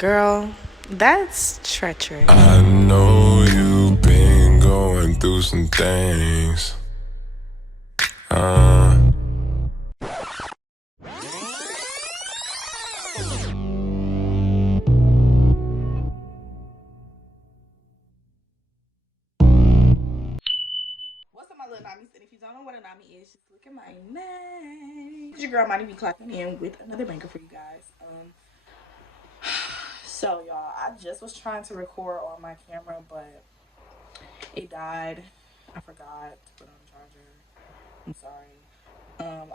Girl, that's treacherous. I know you've been going through some things. What's up, my little Nami's? And if you don't know what a Nami is, just look at my name. It's your girl MaaniiB clocking in with another banger for you guys. So y'all, I just was trying to record on my camera, but it died. I forgot to put it on the charger. I'm sorry.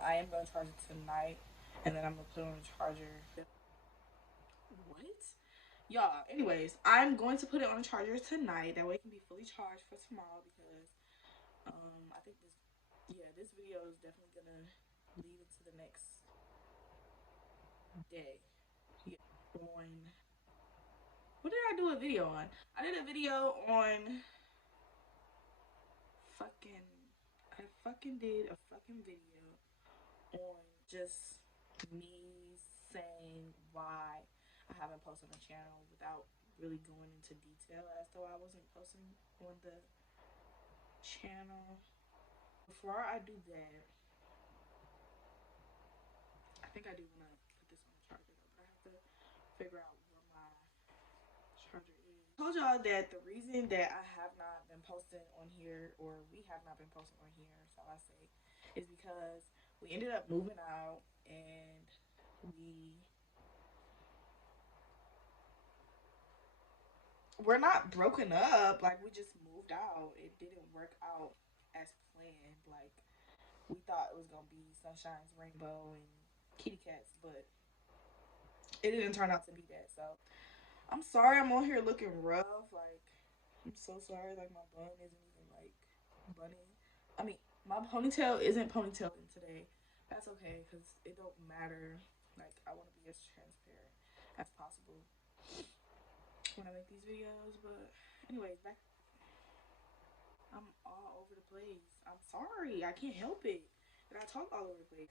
I am gonna charge it tonight, and then I'm gonna put it on the charger. What? Y'all, anyways, I'm going to put it on the charger tonight. That way it can be fully charged for tomorrow because I think this video is definitely gonna lead into the next day. Yeah. On what did I do a video on? I did a video on fucking did a fucking video on just me saying why I haven't posted on the channel without really going into detail as though I wasn't posting on the channel. Before I do that, I think I do want to put this on the charger though, but I have to figure out where my charger is. I told y'all that the reason that I have not been posting on here, or we have not been posting on here, shall I say, is because we ended up moving out and we're not broken up. Like, we just moved out. It didn't work out as planned. Like, we thought it was gonna be sunshines, rainbow, and kitty cats, but it didn't turn out to be that. So I'm sorry I'm on here looking rough. Like, I'm so sorry. Like, my bun isn't even like bunny. I mean, my ponytail isn't ponytailing today. That's okay because it don't matter. Like, I want to be as transparent as possible when I make these videos. But anyways, back. I'm all over the place. I'm sorry. I can't help it. And I talk all over the place.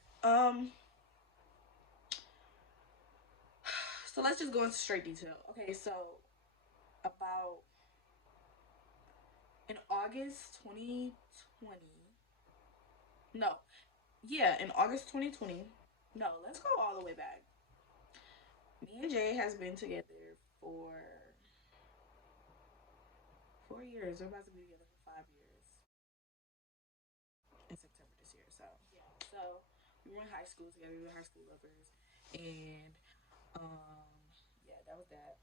So let's just go into straight detail. Okay, so about in August 2020. No. Yeah, in August 2020. No, let's go all the way back. Me and Jay has been together for 4 years. We're about to be together for 5 years in September this year. So yeah. So we were in high school together. We were high school lovers, and yeah, that was that.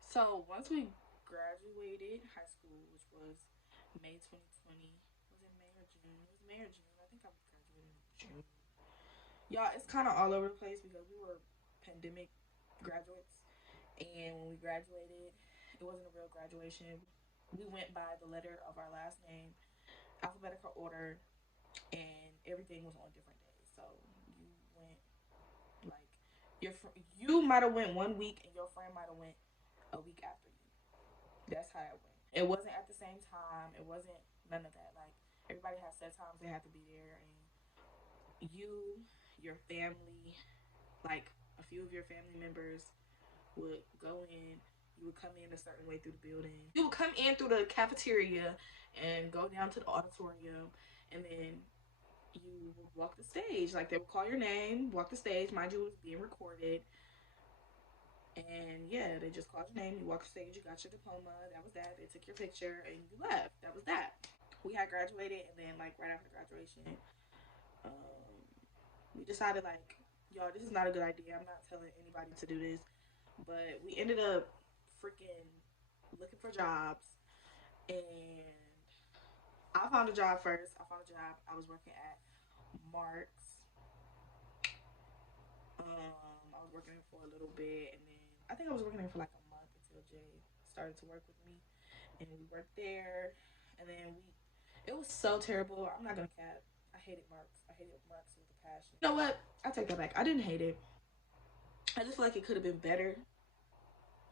So once we graduated high school, which was May 2020, was it May or June? It was May or June. I think I graduated in June. Y'all, it's kind of all over the place because we were pandemic graduates, and when we graduated, it wasn't a real graduation. We went by the letter of our last name, alphabetical order, and everything was on different days. So you went like you might have went 1 week, and your friend might have went a week after you. That's how it went. It wasn't at the same time. It wasn't none of that. Like, everybody has set times they have to be there, and your family, like a few of your family members would go in. You would come in a certain way through the building. You would come in through the cafeteria and go down to the auditorium, and then you would walk the stage. Like, they would call your name, walk the stage. Mind you, it was being recorded. And yeah, they just called your name. You walked the stage. You got your diploma. That was that. They took your picture and you left. That was that. We had graduated, and then like right after graduation, we decided like, y'all, this is not a good idea. I'm not telling anybody to do this, but we ended up freaking looking for jobs, and I found a job first. I found a job. I was working at Mark's. I was working there for a little bit, and then I think I was working there for like a month until Jay started to work with me, and we worked there, and then it was so terrible. I'm not gonna cap. I hated Mark's. I hated Mark's with a passion. You know what? I take that back. I didn't hate it. I just feel like it could have been better.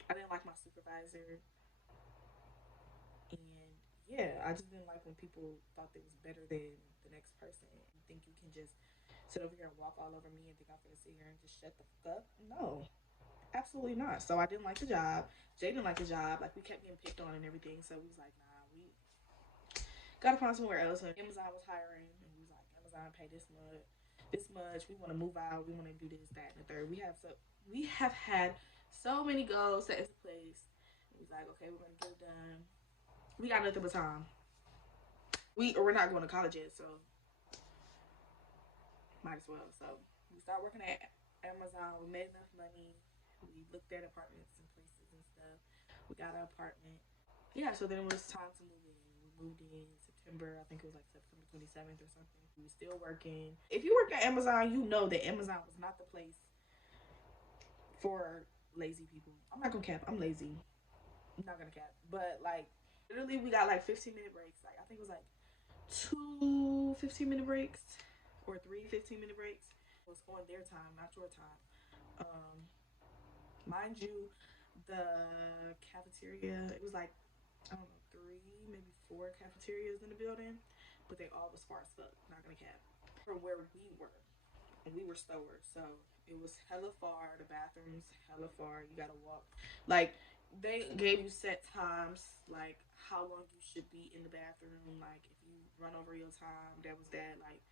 I didn't like my supervisor, and yeah, I just didn't like when people thought they was better than the next person and think you can just sit over here and walk all over me and think I'm gonna sit here and just shut the fuck up. No, Absolutely not. So I didn't like the job. Jay didn't like the job. Like we kept getting picked on and everything. So we was like, nah, we gotta find somewhere else. And Amazon was hiring, and we was like, Amazon pay this much, this much. We want to move out. We want to do this, that, and the third. We have had so many goals set into place. And we was like, okay, we're gonna get it done. We got nothing but time. We're not going to college yet, so might as well. So we started working at Amazon. We made enough money. We looked at apartments and places and stuff. We got an apartment. Yeah, so then it was time to move in. We moved in September. I think it was like September 27th or something. We were still working. If you work at Amazon, you know that Amazon was not the place for lazy people. I'm not gonna cap. I'm lazy. I'm not gonna cap. But like, literally, we got like 15-minute breaks. Like I think it was like two 15-minute breaks or three 15-minute breaks. It was on their time, not your time. Mind you, the cafeteria, it was like, I don't know, three, maybe four cafeterias in the building, but they all was far as fuck, not gonna cap. From where we were, and we were slower, so it was hella far. The bathrooms hella far. You gotta walk. Like they gave you set times, like how long you should be in the bathroom. Like if you run over your time, that was that. Like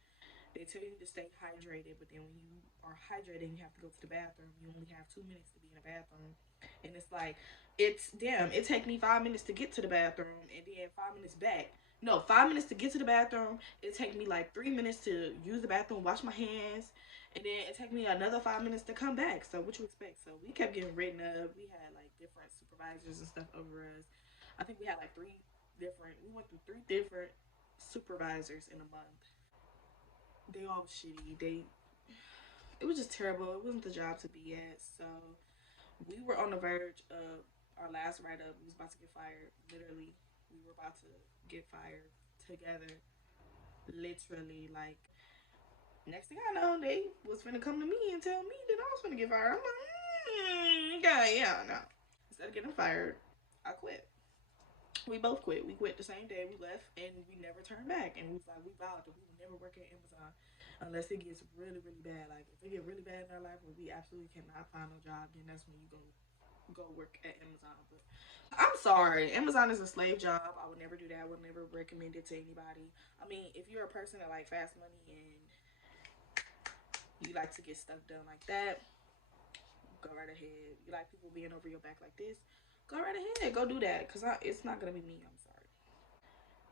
they tell you to stay hydrated, but then when you are hydrated and you have to go to the bathroom, you only have 2 minutes to be in the bathroom. And it's like, it's damn, it take me 5 minutes to get to the bathroom and then 5 minutes back. No, 5 minutes to get to the bathroom. It take me like 3 minutes to use the bathroom, wash my hands, and then it take me another 5 minutes to come back. So what you expect? So we kept getting written up. We had like different supervisors and stuff over us. I think we had like we went through three different supervisors in a month. They all was shitty. It was just terrible. It wasn't the job to be at. So we were on the verge of our last write up. We was about to get fired. Literally, we were about to get fired together. Literally, like next thing I know, they was finna come to me and tell me that I was finna get fired. I'm like, yeah, no. Instead of getting fired, I quit. We both quit. We quit the same day. We left and we never turned back. And we was like, we vowed that we would never work at Amazon unless it gets really, really bad. Like if it get really bad in our life where we absolutely cannot find no job, then that's when you go work at Amazon. But I'm sorry, Amazon is a slave job. I would never do that. I would never recommend it to anybody. I mean, if you're a person that like fast money and you like to get stuff done like that, go right ahead. You like people being over your back like this, go right ahead. Go do that because it's not gonna be me. I'm sorry.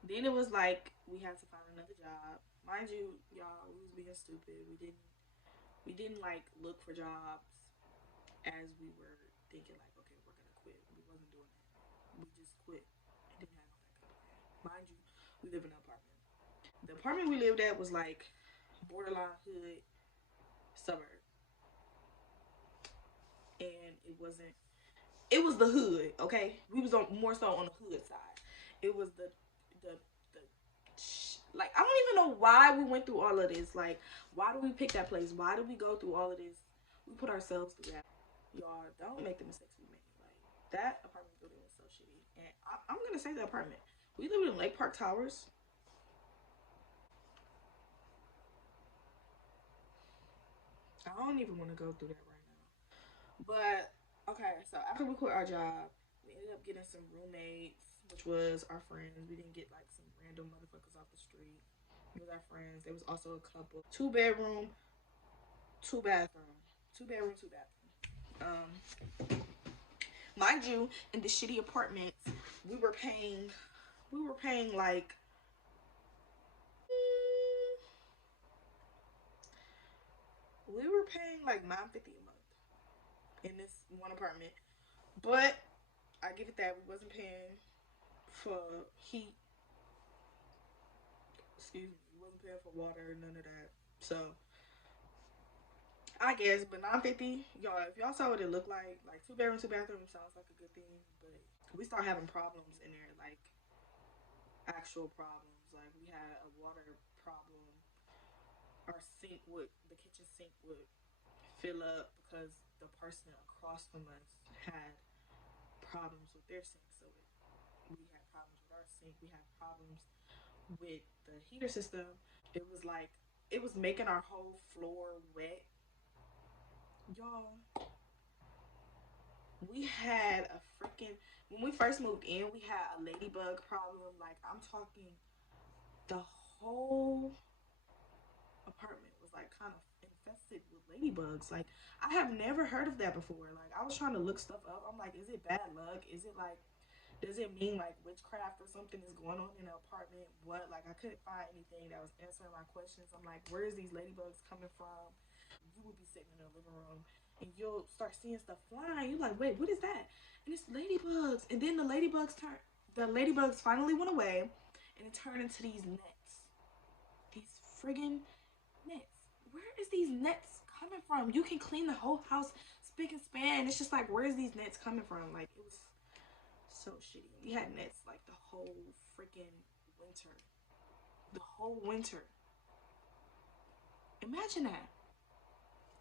Then it was like we had to find another job. Mind you, y'all, we was being stupid. We didn't like look for jobs as we were thinking like, okay, we're gonna quit. We wasn't doing that. We just quit and didn't have no backup plan. Mind you, we live in an apartment. The apartment we lived at was like borderline hood suburb, and it wasn't. It was the hood, okay. We was on more so on the hood side. It was the like I don't even know why we went through all of this. Like, why do we pick that place? Why do we go through all of this? We put ourselves through that. Y'all don't make the mistakes we made. Like that apartment building was so shitty. And I'm gonna say the apartment. We lived in Lake Park Towers. I don't even want to go through that right now. But okay, so after we quit our job, we ended up getting some roommates, which was our friends. We didn't get like some random motherfuckers off the street. It was our friends. There was also a couple. 2 bedroom, 2 bathroom. 2 bedroom, 2 bathroom. Mind you, in the shitty apartments, we were paying we were paying like we were paying like $9.50 a month in this one apartment. But I give it that we wasn't paying for heat. Excuse me, we wasn't paying for water, none of that. So I guess, but 950, y'all. If y'all saw what it looked like 2 bedroom, 2 bathroom sounds like a good thing, but we start having problems in there, like actual problems. Like we had a water problem. Our sink would, the kitchen sink would fill up because the person across from us had problems with their sink. So we had problems with our sink. We had problems with the heater system. It was like it was making our whole floor wet, y'all. We had a freaking when we first moved in, we had a ladybug problem. Like I'm talking, the whole apartment was like kind of infested with ladybugs. Like I have never heard of that before. Like I was trying to look stuff up. I'm like, is it bad luck? Is it like does it mean like witchcraft or something is going on in the apartment? What? Like I couldn't find anything that was answering my questions. I'm like, where is these ladybugs coming from? You would be sitting in the living room and you'll start seeing stuff flying. You're like, wait, what is that? And it's ladybugs. And then the ladybugs finally went away and it turned into these nets. These friggin' nets. Where is these nets coming from? You can clean the whole house spick and span. It's just like, where's these nets coming from? Like it was so shitty. We had nets like the whole freaking winter. The whole winter. Imagine that.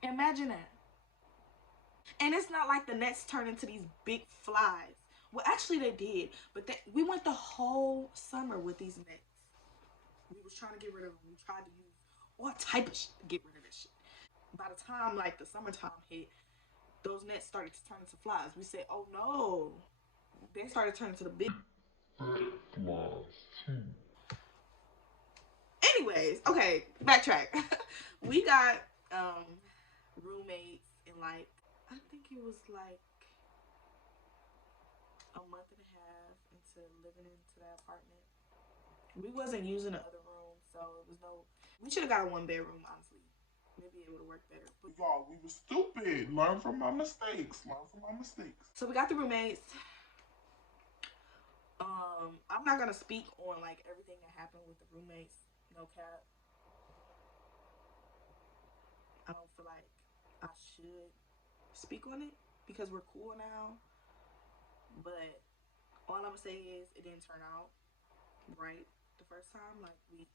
Imagine that. And it's not like the nets turned into these big flies. Well, actually they did, but we went the whole summer with these nets. We was trying to get rid of them. We tried to use all type of shit to get rid of this shit. By the time like the summertime hit, those nets started to turn into flies. We said, "Oh no!" They started turning to the big flies. Anyways, okay, backtrack. We got roommates in like I think it was like a month and a half into living into that apartment. We wasn't using the other room, so it was no. We should have got a 1 bedroom, honestly. Maybe it would have worked better. But y'all, we were stupid. Learn from my mistakes. Learn from my mistakes. So we got the roommates. I'm not gonna speak on like everything that happened with the roommates. No cap. I don't feel like I should speak on it because we're cool now. But all I'm gonna say is it didn't turn out right the first time. Like we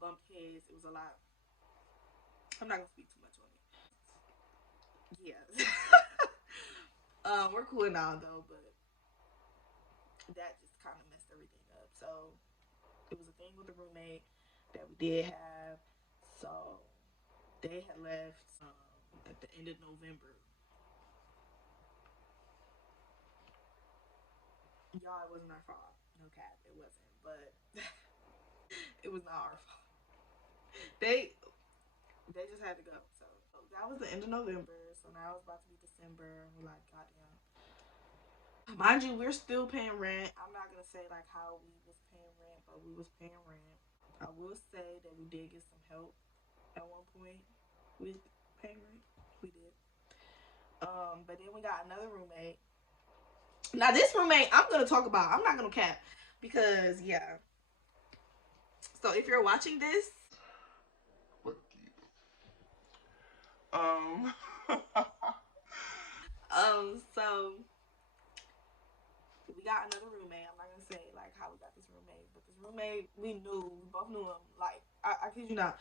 bumped heads. It was a lot. I'm not gonna speak too much on it. Yeah. We're cool now though, but that just kind of messed everything up. So it was a thing with the roommate that we did have. So they had left at the end of November. Y'all, it wasn't our fault. No cap, it wasn't. But it was not our fault. They they just had to go. So that was the end of November. So now it's about to be December. We're like, goddamn. Mind you, we're still paying rent. I'm not gonna say like how we was paying rent, but we was paying rent. I will say that we did get some help at one point with paying rent. We did. But then we got another roommate. Now this roommate I'm gonna talk about. I'm not gonna cap because yeah. So if you're watching this, um, so we got another roommate. I'm not gonna say like how we got this roommate, but this roommate we both knew him. Like I kid you not,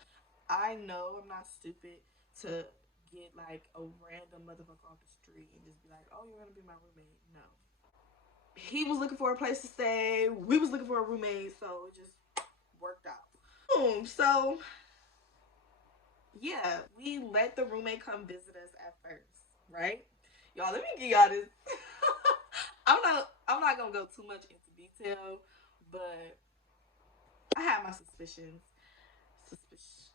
I know I'm not stupid to get like a random motherfucker off the street and just be like, oh, you're gonna be my roommate. No, he was looking for a place to stay. We was looking for a roommate, so it just worked out. Boom. So yeah, we let the roommate come visit us at first, right? Y'all, let me give y'all this. I'm not gonna go too much into detail, but I have my suspicions. Suspicion.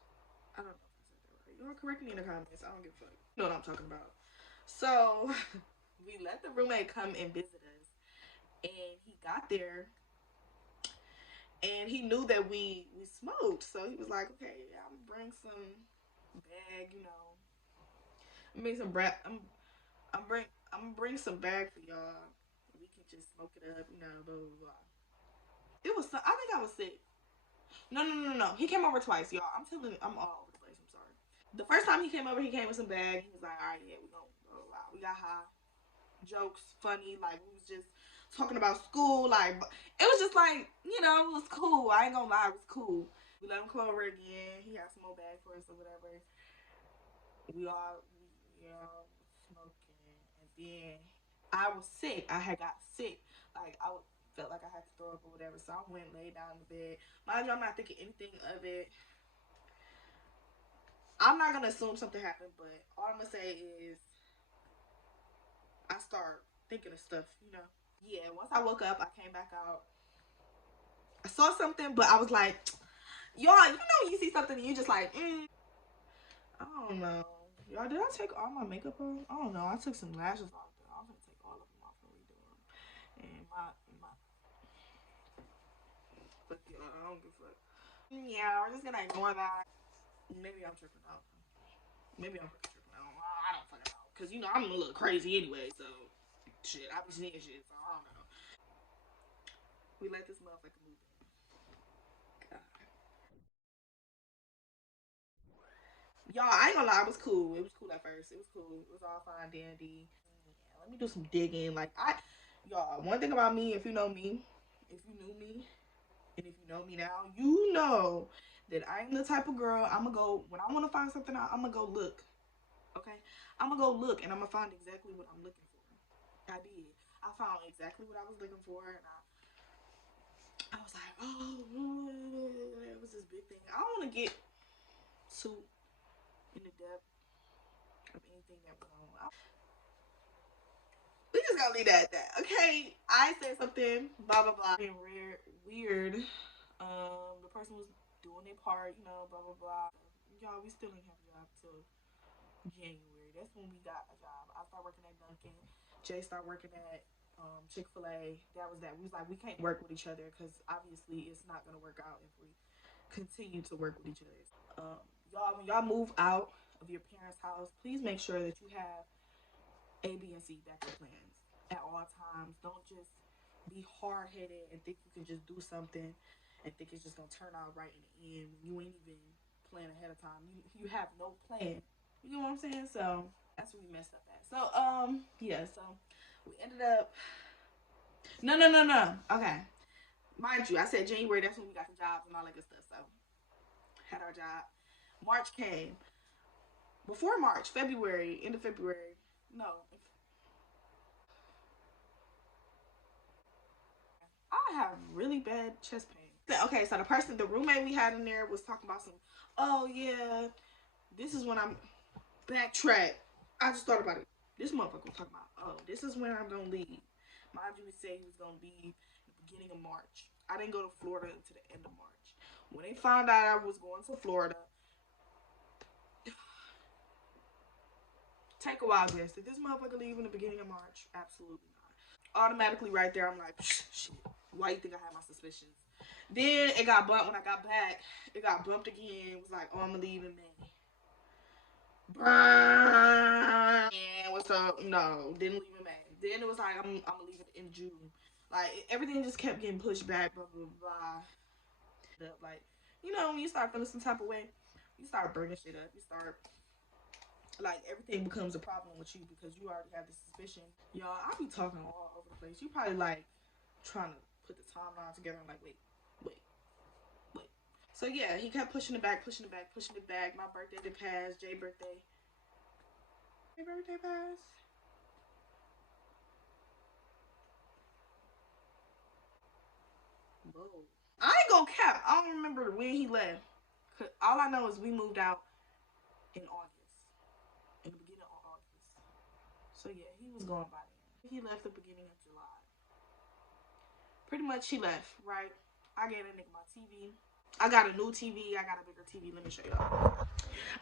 I don't know if I said that right. Y'all correct me in the comments. I don't give a fuck. You know what I'm talking about. So we let the roommate come and visit us, and he got there, and he knew that we smoked, so he was like, okay, I'm gonna bring some bag, you know, I'm bring some bra- I'm bring I'm gonna bring some bag for y'all. We can just smoke it up, you know, blah blah blah. It was I think I was sick. No, no, no, no, no. He came over twice, y'all. I'm telling you, I'm all over the place. I'm sorry. The first time he came over, he came with some bag. He was like, all right, yeah, we gonna blah, blah, blah. We got high, jokes, funny. Like we was just talking about school. Like it was just like it was cool. I ain't gonna lie, it was cool. We let him come over again. He had some more bag for us or whatever. We all smoking, and then I was sick. I had got sick. Like I felt like I had to throw up or whatever. So I went and laid down in the bed. Mind you, I'm not thinking anything of it. I'm not gonna assume something happened, but all I'm gonna say is I start thinking of stuff, you know. Yeah, once I woke up, I came back out. I saw something, but I was like, y'all, you know, you see something and you just like, I don't know. Y'all, did I take all my makeup off? I don't know. I took some lashes off. Though. I'm gonna take all of them off and redo them. And my, but I don't give a fuck. Yeah, we're just gonna ignore that. Maybe I'm tripping out. Maybe I'm fucking tripping out. I don't fucking know. Cause you know I'm a little crazy anyway. So shit, I be seeing shit. So I don't know. We let this motherfucker move. God. Y'all, I ain't gonna lie, it was cool. It was cool at first. It was cool. It was all fine, dandy. Yeah, let me do some digging. Y'all, one thing about me, if you know me, if you knew me, and if you know me now, you know that I am the type of girl. I'm gonna go when I want to find something out. I'm gonna go look. Okay, I'm gonna go look, and I'm gonna find exactly what I'm looking for. I did. I found exactly what I was looking for, and I was like, oh, it was this big thing. I don't want to get too in the depth of anything that went on. We just gonna leave that at that. Okay, I said something, blah blah blah. Being weird, weird. The person was doing their part, you know, blah blah blah. Y'all, we still didn't have a job till January. That's when we got a job. I started working at Dunkin'. Jay started working at Chick-fil-A. That was that. We was like, we can't work with each other because obviously it's not gonna work out if we continue to work with each other. Y'all, when y'all move out of your parents' house, please make sure that you have A, B, and C backup plans at all times. Don't just be hard headed and think you can just do something and think it's just gonna turn out right in the end. You ain't even plan ahead of time. You have no plan. You know what I'm saying? So that's what we messed up at. So yeah. So we ended up. No. Okay, mind you, I said January. That's when we got the jobs and all that good stuff. So had our job. March came. Before March, February, end of February. No, I have really bad chest pain. Okay, so the roommate we had in there was talking about some, oh yeah, this is when I'm backtrack. I just thought about it. This motherfucker was talking about, oh, this is when I'm gonna leave. Mind you, he said he was gonna leave the beginning of March. I didn't go to Florida until the end of March. When they found out I was going to Florida, take a wild guess. Did this motherfucker leave in the beginning of March? Absolutely not. Automatically right there, I'm like, shit. Why you think I had my suspicions? Then it got bumped when I got back. It got bumped again. It was like, oh, I'm gonna leave in May. And what's up? No, didn't leave in May. Then it was like, I'm gonna leave it in June. Like everything just kept getting pushed back. Blah blah blah. Like, you know, when you start feeling some type of way, you start burning shit up. You start like everything becomes a problem with you because you already have the suspicion. Y'all, I be talking all over the place. You probably like trying to put the timeline together. I'm like, wait, wait. So yeah, he kept pushing it back, pushing it back, pushing it back. My birthday did pass. Jay birthday. Jay birthday pass. Whoa. I ain't gonna cap. I don't remember when he left. All I know is we moved out in August, in the beginning of August. So yeah, he was gone by then. He left the beginning of July. Pretty much he left, right? I gave that nigga my TV. I got a new TV. I got a bigger TV. Let me show y'all.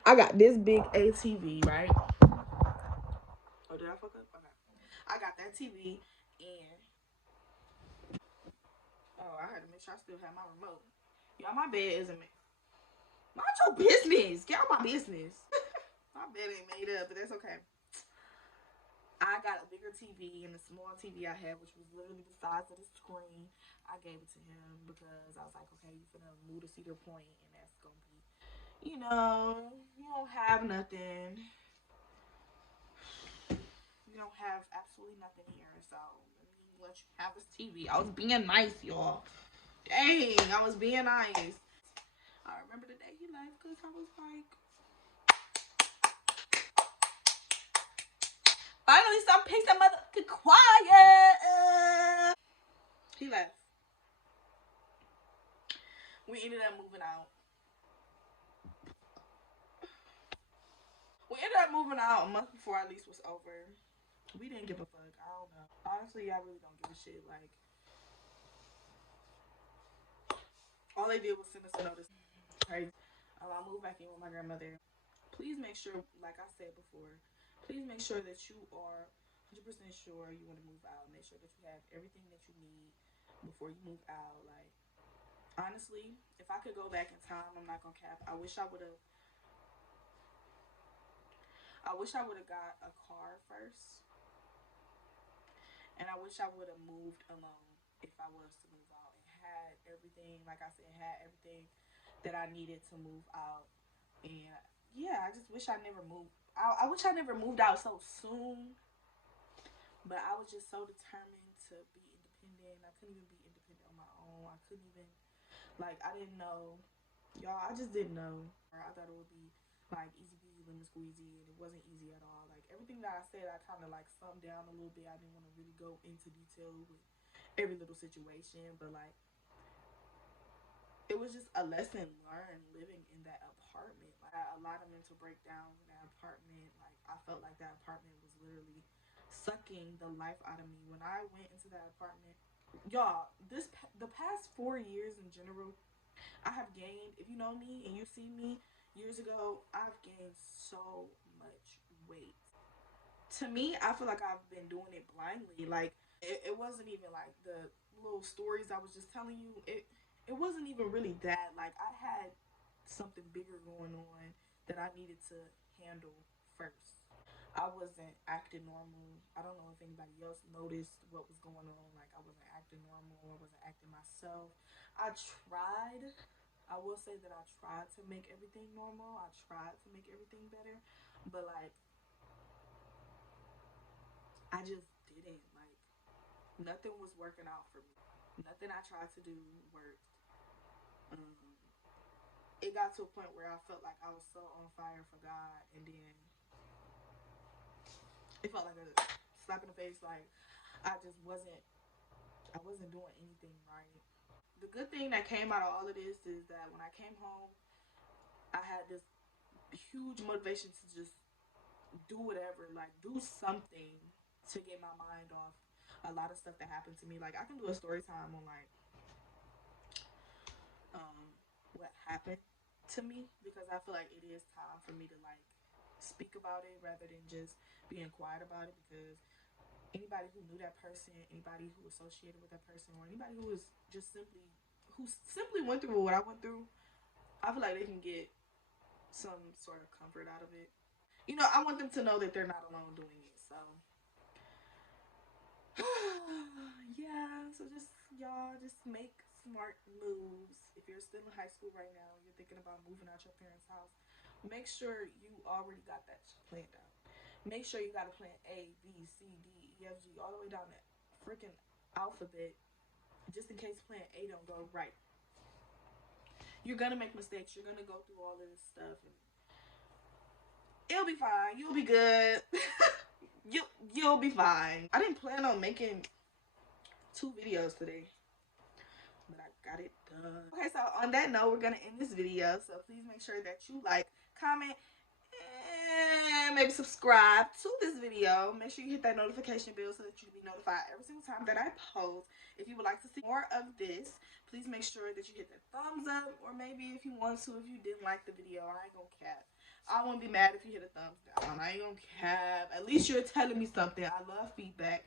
I got this big ATV, right? Oh, did I fuck up? Okay. I got that TV and oh, I had to make sure I still have my remote. Y'all, my bed isn't made. Mind your business. Get out my business. My bed ain't made up, but that's okay. I got a bigger TV and the small TV I had, which was literally the size of the screen. I gave it to him because I was like, okay, you finna move to Cedar Point, and that's gonna be, you don't have nothing. You don't have absolutely nothing here, so let me let you have this TV. I was being nice, y'all. Dang, I was being nice. I remember the day he left because I was like, finally, some peace and motherfucking quiet. He left. We ended up moving out. We ended up moving out a month before our lease was over. We didn't give a fuck. I don't know. Honestly, I really don't give a shit. Like, all they did was send us a notice. Crazy. I moved back in with my grandmother. Please make sure, like I said before, please make sure that you are 100% sure you want to move out. Make sure that you have everything that you need before you move out. Like, honestly, if I could go back in time, I'm not gonna cap. I wish I would have. I wish I would have got a car first, and I wish I would have moved alone if I was to move out and had everything. Like I said, had everything that I needed to move out. And yeah, I just wish I never moved. I wish I never moved out so soon. But I was just so determined to be independent. I couldn't even be independent on my own. I couldn't even, like, I didn't know. Y'all, I just didn't know. I thought it would be like easy peasy lemon squeezy, and it wasn't easy at all. Like, everything that I said, I kind of like summed down a little bit. I didn't want to really go into detail with every little situation, but like, it was just a lesson learned living in that apartment. Like, I had a lot of mental breakdowns in that apartment. Like, I felt like that apartment was literally sucking the life out of me when I went into that apartment. Y'all, the past 4 years in general, I have gained. If you know me and you see me years ago, I've gained so much weight. To me, I feel like I've been doing it blindly. Like, it wasn't even like the little stories I was just telling you. It wasn't even really that. Like, I had something bigger going on that I needed to handle first. I wasn't acting normal. I don't know if anybody else noticed what was going on. Like, I wasn't acting normal. I wasn't acting myself. I tried. I will say that I tried to make everything normal. I tried to make everything better. But, like, I just didn't. Like, nothing was working out for me. Nothing I tried to do worked. Um, it got to a point where I felt like I was so on fire for God, and then it felt like a slap in the face. Like, I just wasn't. I wasn't doing anything right. The good thing that came out of all of this is that when I came home, I had this huge motivation to just do whatever, like do something to get my mind off a lot of stuff that happened to me. Like, I can do a story time on like what happened to me, because I feel like it is time for me to like speak about it rather than just being quiet about it, because anybody who knew that person, anybody who associated with that person, or anybody who was just simply went through what I went through, I feel like they can get some sort of comfort out of it. You know, I want them to know that they're not alone doing it. So yeah, so just y'all just make smart moves. If you're still in high school right now, you're thinking about moving out your parents' house, make sure you already got that planned out. Make sure you got a plan A, B, C, D, E, F, G, all the way down that freaking alphabet, just in case plan A don't go right. You're gonna make mistakes. You're gonna go through all of this stuff, and it'll be fine. You'll be good. you you'll be fine. I didn't plan on making 2 videos today, but I got it done. Okay, so on that note, we're gonna end this video. So please make sure that you like, comment, and maybe subscribe to this video. Make sure you hit that notification bell so that you can be notified every single time that I post. If you would like to see more of this, please make sure that you hit the thumbs up, or maybe if you want to, if you didn't like the video, I ain't gonna cap. I won't be mad if you hit a thumbs down. I ain't gonna cap. At least you're telling me something. I love feedback.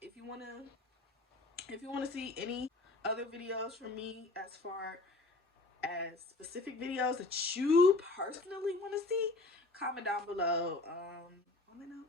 If you wanna see any other videos from me, as far as specific videos that you personally want to see, comment down below. On that note,